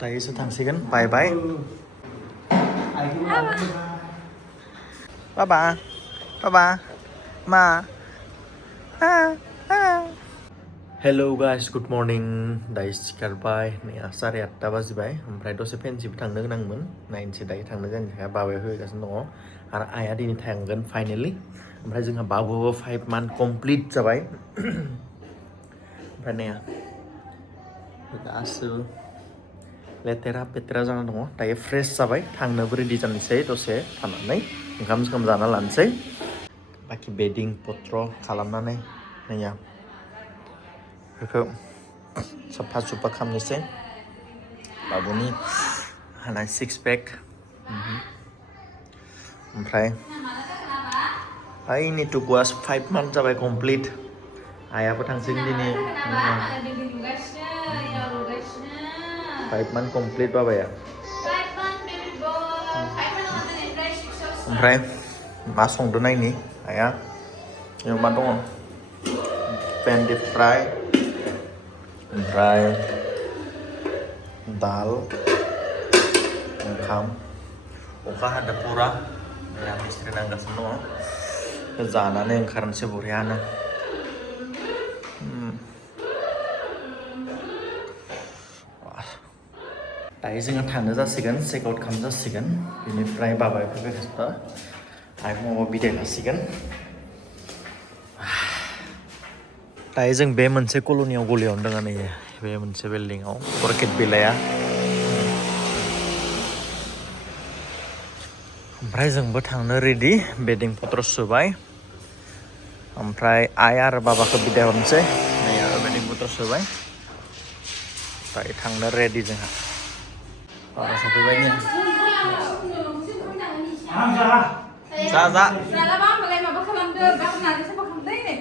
다이소 당식은 바이바이. 빠바 빠바 마. Hello guys, good morning. Dayo सिखारबाय नै 8:30 बाजिबाय ओमफ्राय दसे फेनसिबो थांनो गोनांमोन नायनोसै दायो थांनो गोनांखाय बाबाया होगासिनो दङ आरो आइया दिनै थांगोन फाइनालि ओमफ्राय जोंहा बाबुआबो 5 month कमप्लिट जाबाय ओमफ्राय नै गासिबो लेतेरा पेतेरा जाना दङ दायो फ्रेश जाबाय थांनोबो रेडि जानोसै दसे थानानै ओंखाम जाना लानोसै बाखि बेडिं पत्र खालामनानै नैया बेखौ साफा सुफा खालामनोसै बाबुनि हानाय 6 pack ओमफ्राय आइनि टुकुआ 5 month जाबाय कमप्लिट आइयाबो थांसिगोन दिनै 5 month कमप्लिट बाबाया ओमफ्राय मा संदो नायनि आइया बेयाव मा दङ भेन्डि फ्राय ओमफ्राय दाल ओंखाम अखा हादों पुरा मिस्ट्रि नांगासिनो दङ जानानै ओंखारनोसै बरियानो दायो जोङो थांनो जासिगोन चेक आउट खालाम जासिगोन बेनिफ्राय बाबाया फैगासिनो आइ फुङाव बिदाय लासिगोन दायो जों बे मोनसे कल'नियाव गलियावनो दङ नै बे मोनसे बिल्डिंआव अर्किड बिलाया ओमफ्राय जोंबो थांनो रेडि बेडिं पत्र सुबाय ओमफ्राय आइ आरो बाबाखौ बिदाय हरनोसै नै आरो बेडिं पत्र सुबाय दायो थांनो रेडि जोंहा बाबा सफैबाय नै जा जालाबा होमबालाय माबा खालामदो गारनानै साफा खालामदो नै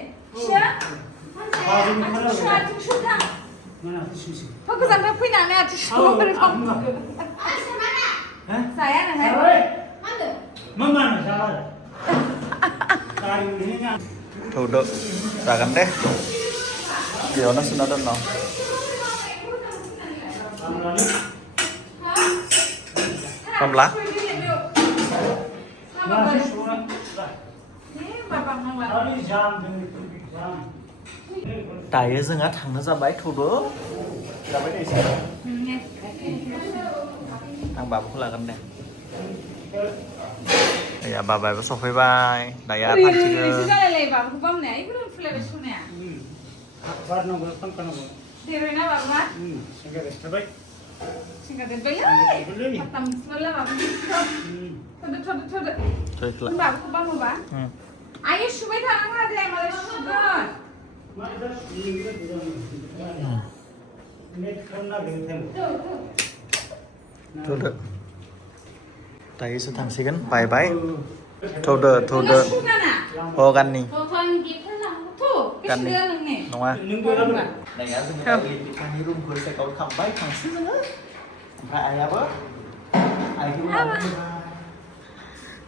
गोजाननिफ्राय फैनानै आथिं जाया नोहाय थौदो जागोन दे बेयावनो सुना दोननो खामला दायो जोंहा थांनो जाबाय थौदो जाबाय दे एसे आं बाबुखौ लागोन दे या बाबायाबो सफैबाय दायो थौदो दायोसो थांसिगोन बाय बाय थौदो अ गाननि नङा नैया जोङो लिपिकानि रुमखौ चेक आउट खालामबाय थांसै जोङो ओमफ्राय आइयाबो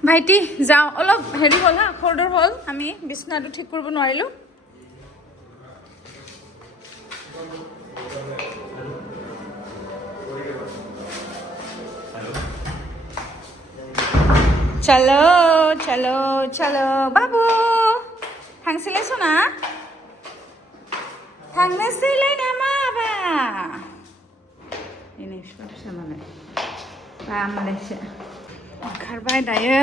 ভাইটি যাওঁ অলপ হেৰি হ'ল হা খৰদৰ হ'ল আমি বিছনাটো ঠিক কৰিব নোৱাৰিলোঁ चलो चलो चलो बाबु थांसैलाय सना थांनोसैलाय नामा बा दिनै फिसा फिसा नालाय बा मालायसो ओंखारबाय दायो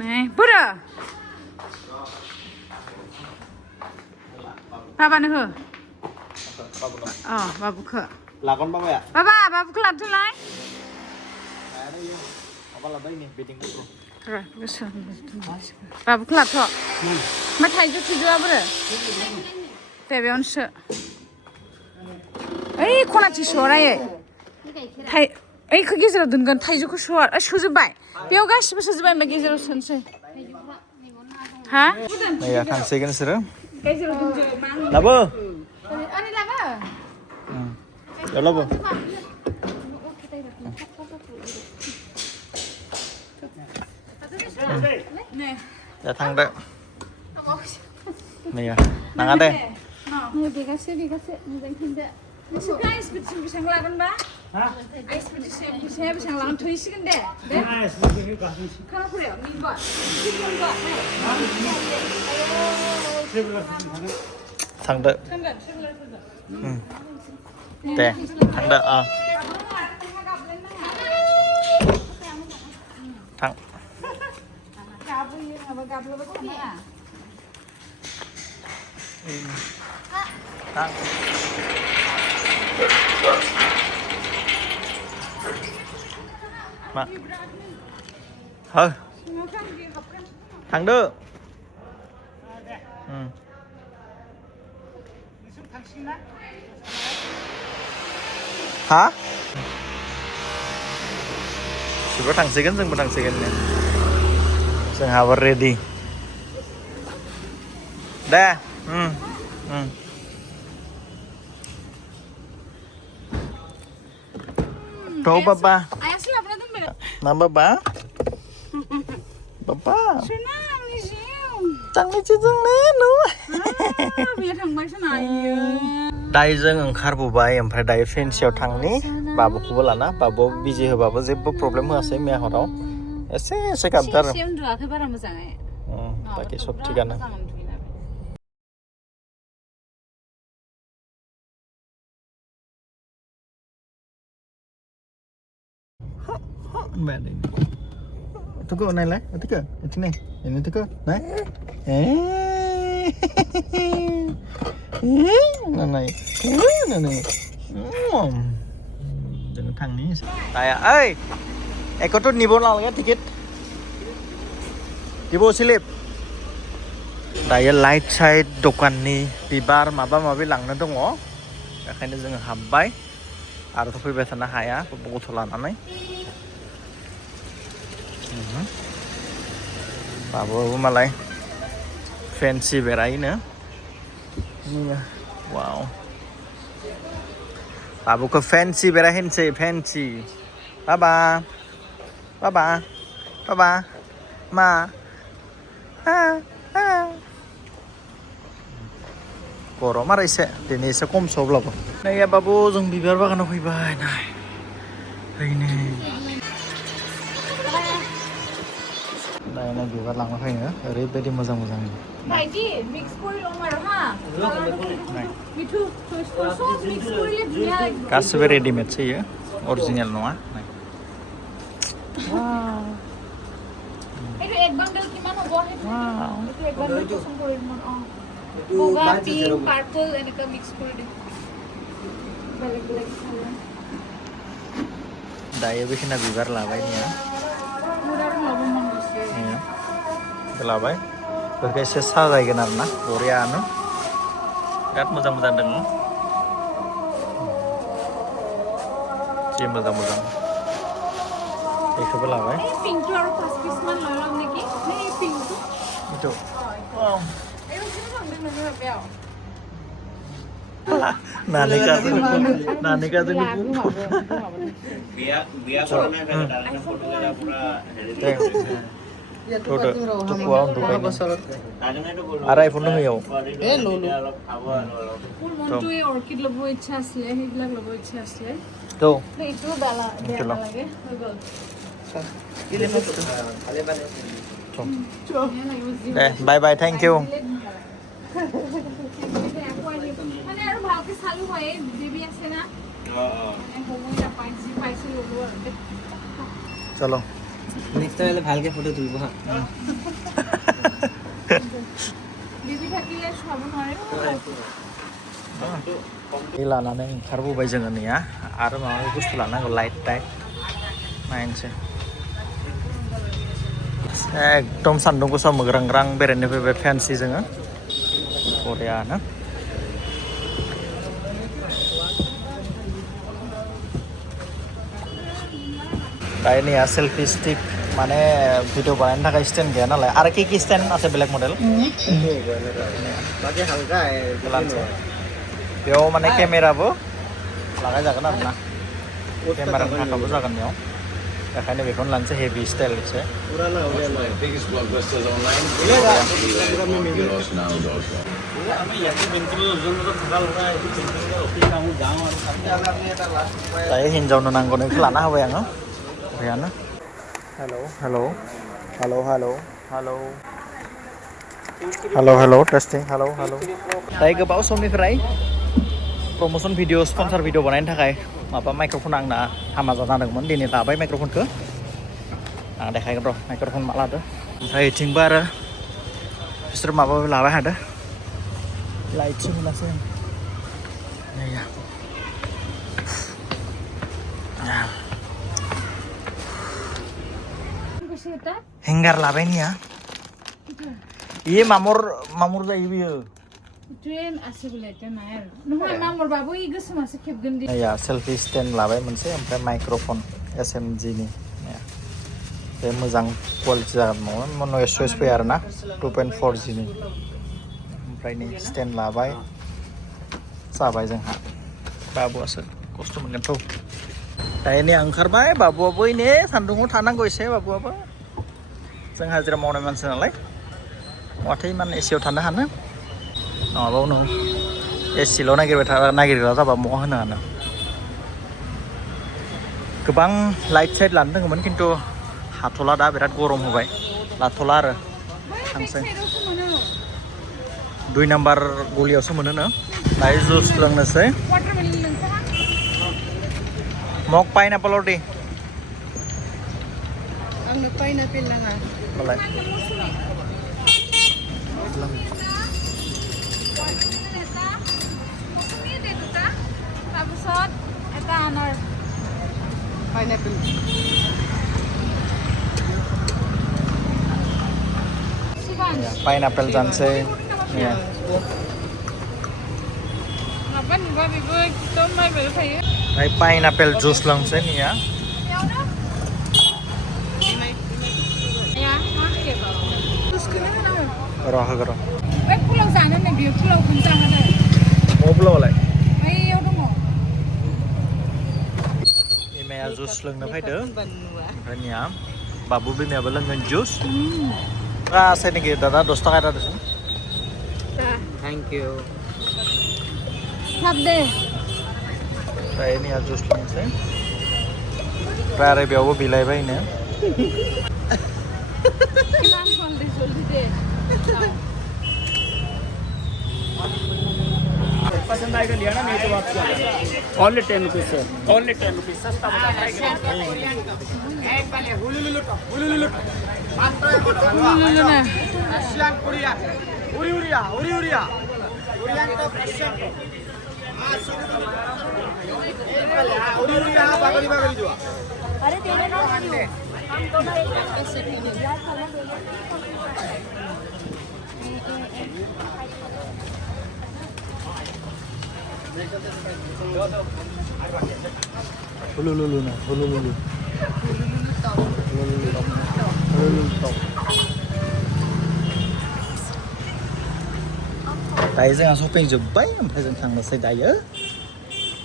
नै बुरो बाबानो हो अ बाबुखौ लागोन बाबाया बाबुखौ लाबोथोलाय माबा लाबाय नै बेडिं पत्र बाबुखौ लाबोथ' मा थाइजौ थुजौआ बुरो दे बेयावनो सो ओइ खनाथिं सरायै ओइखौ गेजेराव दोनगोन थाइजौखौ सोजोब्बाय बेयाव गासिबो सोजोब्बाय ओमफ्राय गेजेराव सोनोसै हा नैया थांसिगोन बिसोरो गेजेराव दोनदो लाबो ओरै लाबो बेयाव लाबो दा थांदो नैया नाङा दे बेगासे मोजां थांदो नोंसोर गाइस बेसेबां लागोनबा 아이스 비세 비상 랑 드시긴데. 네? 카라프레요. 민거. 민거. 상대. 잠깐. 네. 상대. 당. 가블이 봐 가블로 봤잖아. 당. 막. 당드. hả? Coba tangsikan sing tangsikannya. Sing have ready. Dah. Tuh papa. Ayah sih apa tuh beda? Nama papa? Papa. Senang nih sih. Canggih nih nu. Biar thằng bay senang ya. दायो जों ओंखारबोबाय ओमफ्राय दायो फेन्सियाव थांनि बाबुखौबो लाना बाबुआव बिजि होबाबो जेबो प्रब्लेम होआसै मैया हराव एसे गाबदार उन्दुआखै बारा मोजाङै बाखि सब थिगानो Tuh naik itu ke ini tuh ke naik naik đừng thằng ní tại ơi có chút nibo nào cái ticket nibo slip tại light side दखाननि बिबार माबा माबि लांनो दङ बेखायनो जोङो हाबबाय आरोथ' फैबाय थानो हाया गथ' लानानै बाबुआबो मालाय फेन्सि बेरायनो wow बाबुखौ फेन्सि बेरायहैनोसै फेन्सि बाबा मा गरम आरो एसे दिनै एसे खम सब्लाबो नै बाबु जों बिबार बागानाव फैबाय नाय नायना बिबार लांनो फैनो ओरैबायदि मोजां बायदि मिक्स কৰি লম আৰু হা मिठु सब मिक्स কৰিলে ধুনীয়া লাগিব गासिबो रेडिमेड सैयो अरिजिनेल नङा এইটো এক বান্ডল কিমান হ'ব এইটো এক বান্ডল পছন্দ কৰি দিম বগা পিংক পাৰ্পল এনেকা মিক্স কৰি দিম বেলেগ বেলেগ কালাৰ दायो बेखिना बिबार लाबाय निया मुरा लाबो मन गसे लाबाय बेखौ एसे साजायगोन आरो ना बरियानो बिराद मोजां दङ जि मोजां बेखौबो लाबाय पिंकটো আৰু 5 পিস মান লৈ লম নেকি এই পিंकটো itu এই কিনো সামনে নজৰ বেয়াও Nanika tuh biar corona dalam foto kita pura tuh kuah untuk ini ada iPhone tuh ya মোৰ মনটো এই অৰ্কিড ল'ব ইচ্ছা আছিল সেইবিলাক ল'ব ইচ্ছা আছিল tuh এইটো বেলা লাগে হৈ গ'ল bye thank you মানে আৰু ভালকে চালু হয় বেবি আছে না মানে সময় নাপাই যি পাইছো ল'ব আৰু চলো নেক্সট টাইম ভালকে ফটো তুলিব হা बेबी থাকিলে সব নৰে ini लानानै ओंखारबोबाय जोङो नैया आरो माबा बुस्थु लानांगौ लाइट टाइट नायनोसै एकदम सान्दुं गोसा मोग्रां बेरायनो फैबाय फेन्सि जोङो बरियानो दायो नैया सेल्फि स्टिक माने भिडिअ बानायनो थाखाय स्टेन्ड गैया नालाय आरो कि स्टेन्ड আছে बेलेग मडेल बाकी हल्का है बेयाव माने केमेराबो लागाय जागोन आरो ना केमेरानि थाखायबो जागोन बेयाव बेखायनो बेखौनो लानोसै हेभि स्टाइल एसे पुराना हो गया My biggest blockbusters online. मिलेगा पूरा में मिलेगा Eros.now.com. আমি ইয়াতে বেংকিংৰ জন্য থকা ল'ৰা এইটো বেংকিংৰ অফিচ আমি যাওঁ আৰু তাতে আমি এটা লাষ্ট উপায় दायो हिन्जावनो नांगौनो बेखौ लाना होबाय आङो ओमफ्रायानो hello hello hello hello hello hello hello testing hello hello दायो गोबाव समनिफ्राय प्रमोसन भिडिअ स्पन्सार भिडिअ बानायनो थाखाय माबा माइक्र'फन आंना हामा जादोंमोन दिनै लाबाय माइक्र'फनखौ आं देखायगोन र' माइक्र'फन मा लादो ओमफ्राय बिथिंबो आरो बिसोर माबाबो लाबाय हादो लाइटसो मोनासै आं नैया हेंगार लाबाय निया ये मामर जायो बियो ट्रेन आसिबोलाय नाय नङा मामरबाबो इ गोसोमासो खेबगोन दि या सेल्फि स्टेन्ड लाबाय मोनसे ओमफ्राय माइक्र'फन SMG नि बे मोजां क्वालिटि जागोन नङा नयस चइस फैयो आरोना 2.4G नि ओमफ्राय नै स्टेन्ड लाबाय जाबाय जोंहा बाबुआसो खस्थ' मोनगोनथ' दायो नै ओंखारबाय बाबुआबो नै सान्दुङाव थानांगौ एसे बाबुआबो जों हाजिरा मावनाय मानसि नालाय माथो इमान एसियाव थानो हानो नङाबा उनाव एसिल' नागिरग्रा जाबा महा होनो हानो गोबां लाइट साइट लानो दङमोन खिन्थु हाथ'ला दा बिराद गरम होबाय लाथ'ला आरो थांसै 2 नाम्बार गलियावसो मोनोनो दायो जुस लोंनोसै वाटारमेलन लोंसाङा मग पाइनापल दे आंनो पाइनापेल नाङा होमबालाय তাৰপিছত এটা আনাৰ পাইনাপেল पाइनापेल जानोसै माबा नुबा बेबो एकदम माइबाय थायो ओमफ्राय पाइनापेल जुस लोंसै निया र' होगोन र' बै फुलाव जानो नै बियो फुलावखौनो जाहोनो मबलावलाय बैयाव दङ बिमाया जुस लोंनो फैदो ओमफ्राय निया बाबु बिमायाबो लोंगोन जुस আছে নেকি দাদা 10 টাকা এটা দিছোন थैंक यू हाब दे ओमफ्राय निया जुस लोंसै ओमफ्राय आरो बेयावबो बिलाइबायनो किमान जल्दी दे पसंद आएगा लिया ना नहीं तो वापस ओनली 10 रुपीस सर ओनली 10 रुपीस सस्ता बता एशियन कोरिया उरिया कोरियन तो एशियन उरिया बागली जो अरे तेरे ना हम दोनों एक ऐसे पीने Hululu na, hululu. Dayo जोंहा शपिं जोब्बाय ओमफ्राय जों थांनोसै दायो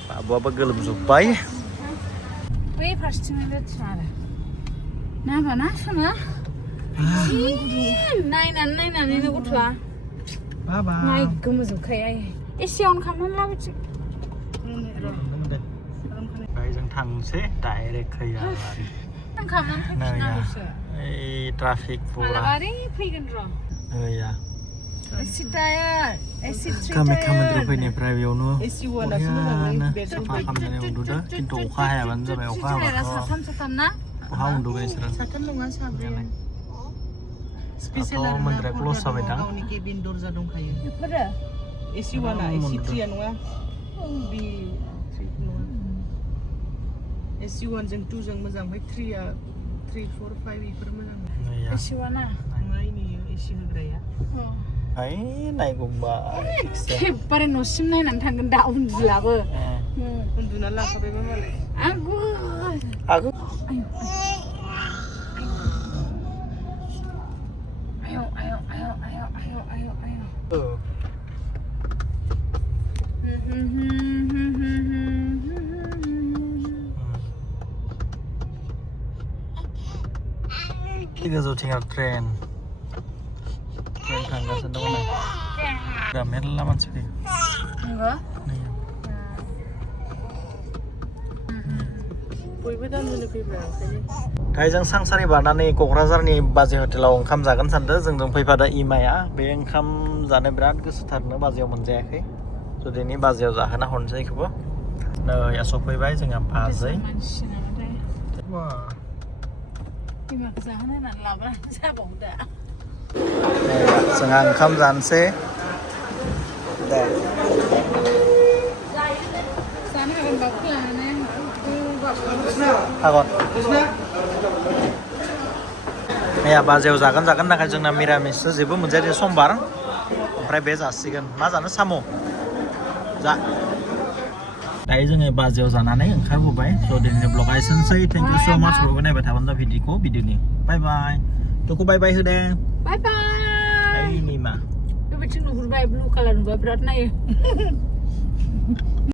बाबुआबो गोलोमजोब्बाय बै फारसेथिं लेथ्रा आरो नामा ना सना नायनानैनो गथ'आ बाबा नाय गोमोजोबखायो एसेयावनो खालामनानै लाबोसै दायो जों थांसै डाइरेक्ट खैराबारि खालामनानै फैफिननांगौसो ओइ ट्राफिक पुरा मालाबा ओरै फैगोन र' ओइया कामाख्या मन्दिर फैनायनिफ्राय बेयावनो बरियानो साफा खालामनानै उन्दुदो खिन्थु अखा हायाबानो जाबाय अखा हाबाथ' साथाम ना बहा उन्दुगोन इसोरो साथाम नङा साब्रै स्पेशल दाथ' आरो मन्दिरा क्ल'ज जाबाय दां गावनि केबिन दरजा दंखायो बेफोरो एसि वाना एसि 3 नङा बि 3 नङा एसि 1 जों 2 जों मोजां ओमफ्राय 3 आ 3 4 5 बेफोर मोजां एसेवाना नङा इनि एसि होग्राया है नायगौबाय एखेबारे न'सिम नायनानै थांगोन दा उन्दुलाबो उन्दुना लाखाबायबा मालाय आगु आगु आयौ Ini goजौथिं आरो ट्रेन थांगासिनो दङ नै दा मेरला मानसि फैयो Enggak. नै बयबो दामोनो फैबाय ओंखायनो दायो जों सांसारि बारनानै क'क्राझारनि बाजै हटेलाव ओंखाम जागोन सानदों जोंजों फैफादों इमाया बे ओंखाम जानो बिराद गोसोथारनो बाजैयाव मोनजायाखै जुदिनि बाजैयाव जाहोना हरनोसै बेखौबो नै सफैबाय जोंहा बाजै जोंहा ओंखाम जानोसै दे हागोन मैया बाजायाव जागोन थाखाय जोंना मिरामिससो जेबो मोनजायाखै समबार ओमफ्राय बे जासिगोन मा जानो साम' जा दायो जोङो बाजायाव जानानै ओंखारबोबाय स' दिनैनि ब्लगा एसेनोसै थेंक इउ स' माच बयबो नायबाय थाबानो जाबाय भिडिअनि बाय बाय तुखौ बाय बाय होदे Bye bye. ओइ निमा Bebetin नुहुरबाय blue color नुबा बिराद नायो